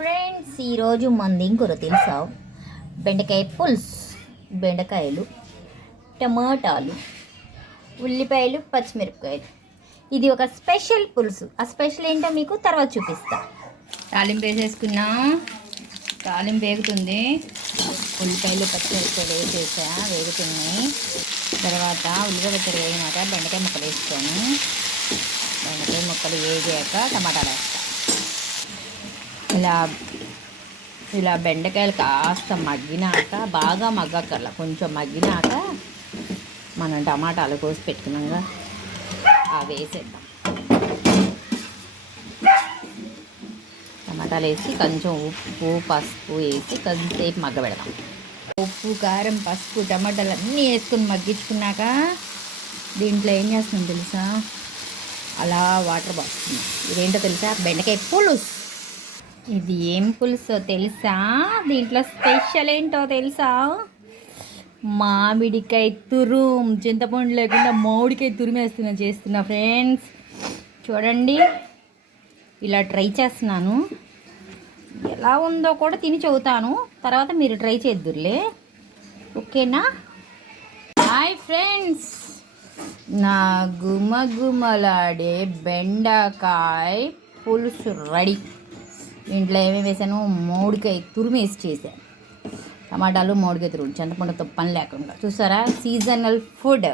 Friends, ఈరోజు మంది కూర తెలుసా? బెండకాయ పులుసు, బెండకాయలు, టమాటాలు, ఉల్లిపాయలు, పచ్చిమిరపకాయలు. ఇది ఒక స్పెషల్ పులుసు. ఆ స్పెషల్ ఏంటో మీకు తర్వాత చూపిస్తా. తాలింపు వేసేసుకున్నా. తాలింపు వేగుతుంది. ఉల్లిపాయలు, పచ్చిమిరపకాయలు వేసేసా, వేగుతున్నాయి. తర్వాత ఉల్లిపాయ పచ్చడి వేగినాక బెండకాయ ముక్కలు వేసుకొని, బెండకాయ ముక్కలు వేగాక టమాటాలు వేస్తా. ఇలా బెండకాయలు కాస్త మగ్గినాక, బాగా మగ్గక్కర్లా, కొంచెం మగ్గినాక మనం టమాటాలు కోసి పెట్టుకున్నాక అవి వేసేద్దాం. టమాటాలు వేసి కొంచెం ఉప్పు, పసుపు వేసి కొంచెంసేపు మగ్గబెడదాం. ఉప్పు, కారం, పసుపు, టమాటాలు అన్నీ వేసుకొని మగ్గించుకున్నాక దీంట్లో ఏం చేస్తున్నాం తెలుసా? అలా వాటర్ పోస్తున్నాం. ఇదేంటో తెలుసా? బెండకాయ పులుసు. ఇది ఏం పులుసో తెలుసా? దీంట్లో స్పెషల్ ఏంటో తెలుసా? మామిడికాయ తురుం, చింతపండు లేకుండా మామిడికాయ తురిమేస్తున్నా చేస్తున్నా ఫ్రెండ్స్. చూడండి, ఇలా ట్రై చేస్తున్నాను. ఎలా ఉందో కూడా తిని చెబుతాను, తర్వాత మీరు ట్రై చేద్దురులే, ఓకేనా? హాయ్ ఫ్రెండ్స్, నా గుమగుమలాడే బెండకాయ పులుసు రెడీ. ఇంట్లో ఏమేమి వేసాను? మామిడికాయ తురిమేసి చేశాను. టమాటాలు, మామిడికాయ తురుము, చింతపండుతో పని లేకుండా. చూసారా? Seasonal food.